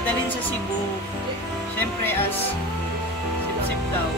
Dadalhin sa Cebu, syempre as sip-sip daw.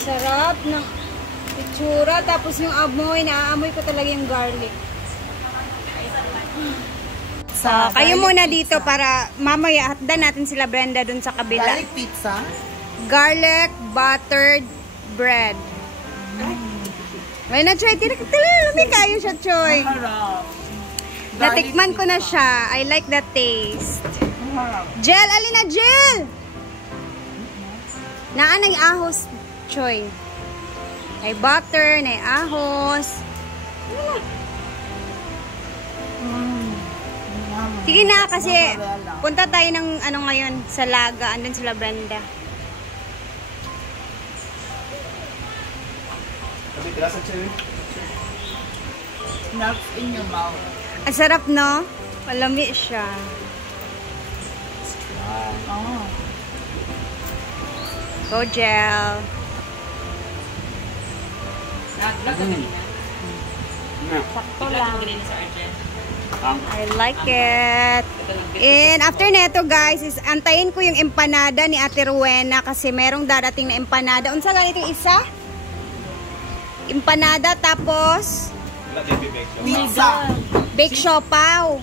Sarap ng itsura. Tapos yung amoy, naaamoy ko talaga yung garlic. Kayo muna dito para mamaya hatdan natin sila Brenda dun sa kabila. Garlic pizza? Garlic buttered bread. May na-try. Lumi kayo siya, Choy. Natikman ko na siya. I like the taste. Gel, alin na gel? Naanay ahos, Choy. May butter, may ahos. Sige na kasi punta tayo ng ano ngayon sa Laga. Andun sila Brenda. Melts in your mouth. Ang sarap, no? Malami siya. Oh. Go, Jel. Sakto lang. I like it. And after neto, guys, is antayin ko yung empanada ni Ate Rowena kasi merong darating na empanada. Unsa ganito yung isa? Empanada tapos Pizza. bake siopaw.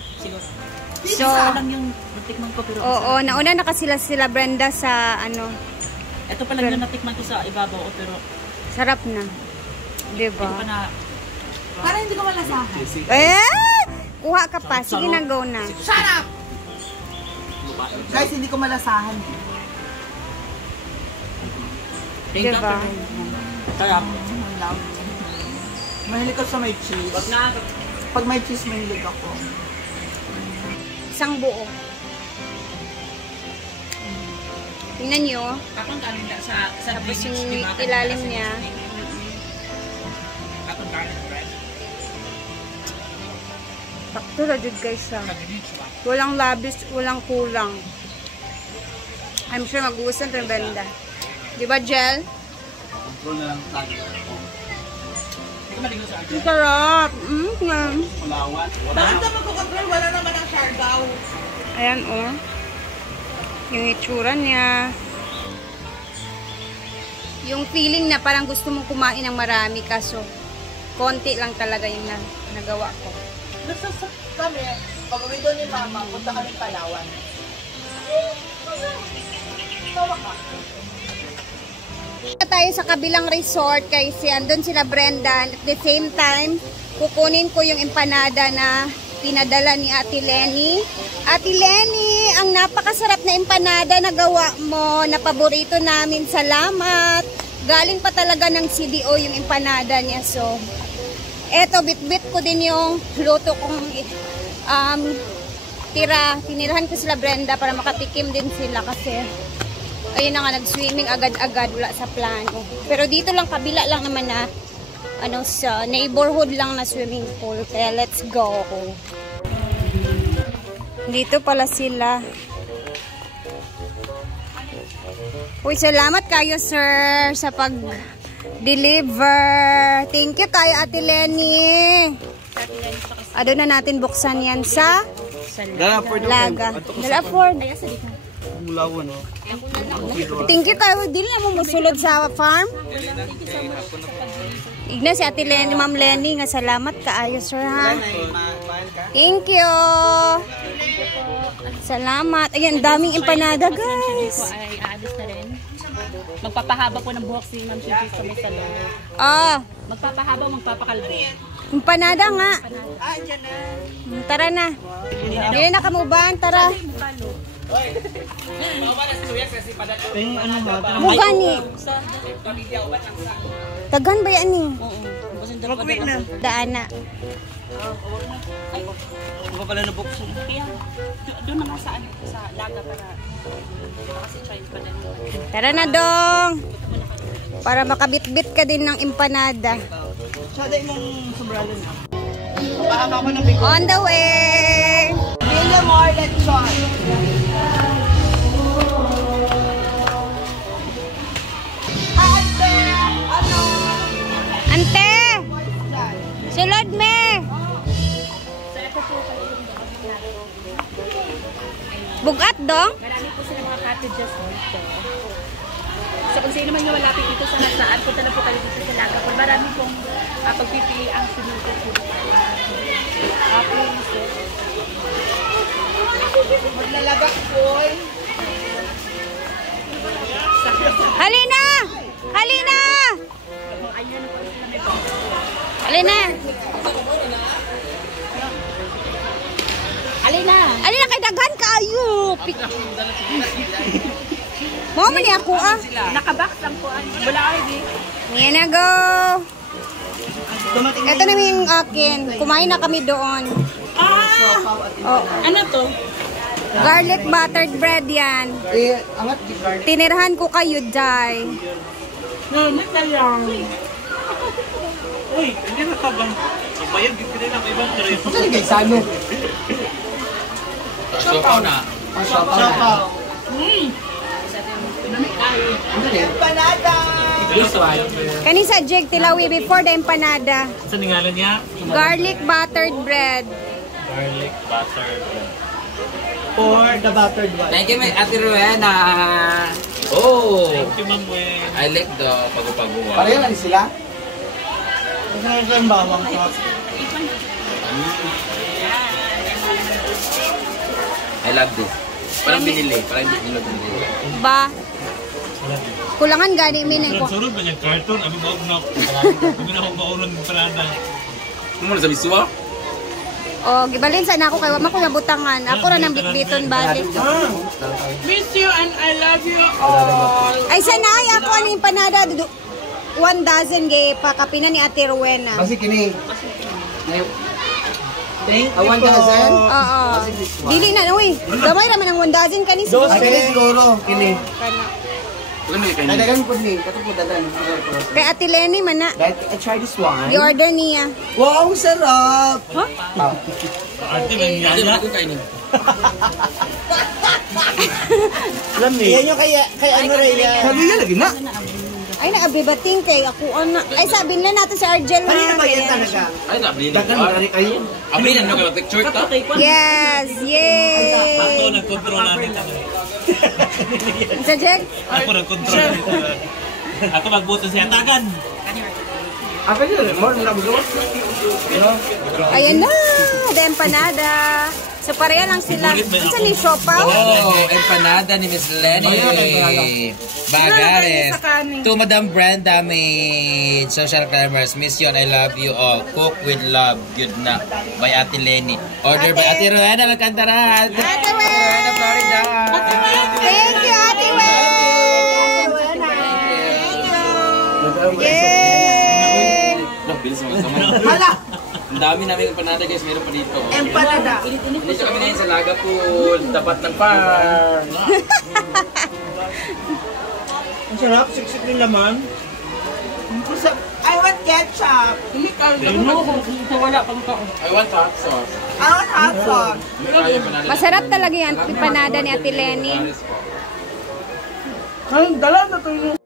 So, lang yung natikman ko pero oo, nauna na kasi sila Brenda sa ano, ito pa lang yung natikman ko sa ibabaw pero sarap na. 'Di ba? pa na para hindi ko malasahan. Kuha ka pa. Sige na, go na. Shut up! Guys, hindi ko malasahan. Diba? Kaya, mahilig ako sa may cheese. Pag may cheese, mahilig ako. Isang buo. Tingnan nyo. Kapag galing sa Tapos yung ilalim niya. Kapag galing bread. Sakto na jud guys ha. Walang labis, walang kulang. I'm sure mag-uusan ito yung benda. Di ba, Jel? Control na lang tayo. Hindi ka maligo sa akin. Ang sarap. Malawan. Bakit ka magkukontrol? Wala naman ang Siargao. Ayan, oh. Yung itsura niya. Yung feeling na parang gusto mong kumain ng marami kaso konti lang talaga yung nagawa ko. Nasasap kami. Pag uwi doon ni Mama, punta kami Palawan. Tawa ka. Tayo sa kabilang resort kasi andun sila Brenda. At the same time, kukunin ko yung empanada na pinadala ni Ate Lenny. Ate Lenny, ang napakasarap na empanada na gawa mo, na paborito namin. Salamat. Galing pa talaga ng CDO yung empanada niya. So, eto, bit-bit ko din yung luto kong tinirahan ko sila Brenda para makatikim din sila kasi ayun na nga, nag-swimming agad-agad, wala sa plano. Pero dito lang, kabila lang naman na sa neighborhood lang na swimming pool. Kaya let's go. Dito pala sila. Uy, salamat kayo sir sa pag-deliver. Thank you kayo Ate Lenny. Ado na natin buksan yan sa Laga. Dalaford. Mulawan, no? Thank you kayo. Dili na mo musulod sa farm. Igna si Ate Lenny, Ma'am Lenny, nga salamat kaayo sir ha. Thank you. Salamat. Ayan, daming empanada guys. Ay aalis na rin. Magpapahaba po ng buhok si Ma'am Chichi sa may salon. Ah, Magpapahaba, magpapakalbo. empanada nga. Tara na. Dili na kamuban, tara. Bukan ni. Tagan ba yan ni? Mag-wait na. Daan na. Ano pala nabuksan? Doon naman sa Laga para kasi Chinese pa din. Tara na dong. Para makabit-bit ka din ng empanada. Saday mong sobralo na. Paano ako ng bigo? On the way. William Marlet shot. Ate! Ano? Ante! Sulod me! Bugat dong? Marami po sila mga cottages dito. So kung sino man yung malapit dito sa nasaan, punta na po kayo dito sa Laga. Kung marami pong pagpipili ang sinuto po dito. Maglalagak boy. Halina! Halina! Halina! Alina! Halina kay daghan kaayo! Mo man ni ako ah. Nakabox lang po. Wala kayo di. Ngayon na go! Ito na yung akin. Kumain na kami doon. Oh, Ano to? garlic buttered bread yan. Angat di card. Tinirahan ko kayo, Jai. No, nagtalang. Uy, hindi na ka ba? Ang bayad, hindi na ka ibang tira. Ano kay Sano? Sopaw na. Sopaw. This one. Kani sa Jig Tilawi before the empanada. Saan yung ngalan niya? Garlic buttered bread. Garlic butter. For the buttered one. Thank you, Ate Rowena. Oh, Thank you, Ma'am Wen. I like the pagu-paguwa. Pareho lang sila? Masarap sa bawang sauce. I love this. Parang binili. Parang binili. Ba? Kulangan gani minin ko. Surod ba yung carton? Abi ba na? Abi na ako maunang parada. Ano mo na sa biswa? Oh, gibalin sana ako kay wa man ko nabutangan. Ako ra nang bitbiton balik. Miss you and I love you all. Ay sanay ako ani empanada 1 dozen gay pakapina ni Ate Rowena. Kasi kini. Thank A 1,000? Oo. Dili na uy. Gamay ra man ang 1 dozen kani Dos kini siguro. Kini. Ano yung kainin? Dadagan po ni. Kato po dadan. Kay Ate Lenny man na. I try this one. Gi-order niya. Wow, sarap! Huh? Arte lang Hindi yaya. mo kainin. Alam ni. Yan yung kay ano rin yan. Sabi yan lagi na. Ay naabibating kay ako ana. Ay sabi nila natin si Argel na. Kanina ba yan talaga? Ay, nabili na. Dagan magkari kayo. Abli na kayo. Picture ka. Yes, Ako yay! nagkontrol natin. Sa Jeg? Ako nagkontrol natin. Ako magbuto siya. Tagan! Apa yun? More na magawa. Ayan na, the empanada. So pareha lang sila. Isa ni Siopaw? Oh, empanada ni Miss Lenny. Bagares. To Madam Brenda, may social climbers. Miss you and I love you all. Cook with love. Good na. By Ate Lenny. Order by Ate Rowena Alcantara. Ate Wen! Florida. Thank you, Ate Wen! Yay! Look, bilis mo kamay. Hala! Ang dami namin empanada guys. Meron pa dito. Empanada. Dito kami ngayon sa Laga Pool. Tapat ng farm. Ang sarap, siksik yung laman. I want ketchup. Wala pang tao. I want hot sauce. I want hot sauce. Ay, empanada. Masarap talaga yung empanada ni Ate Lenny. Ay, dala na to yung...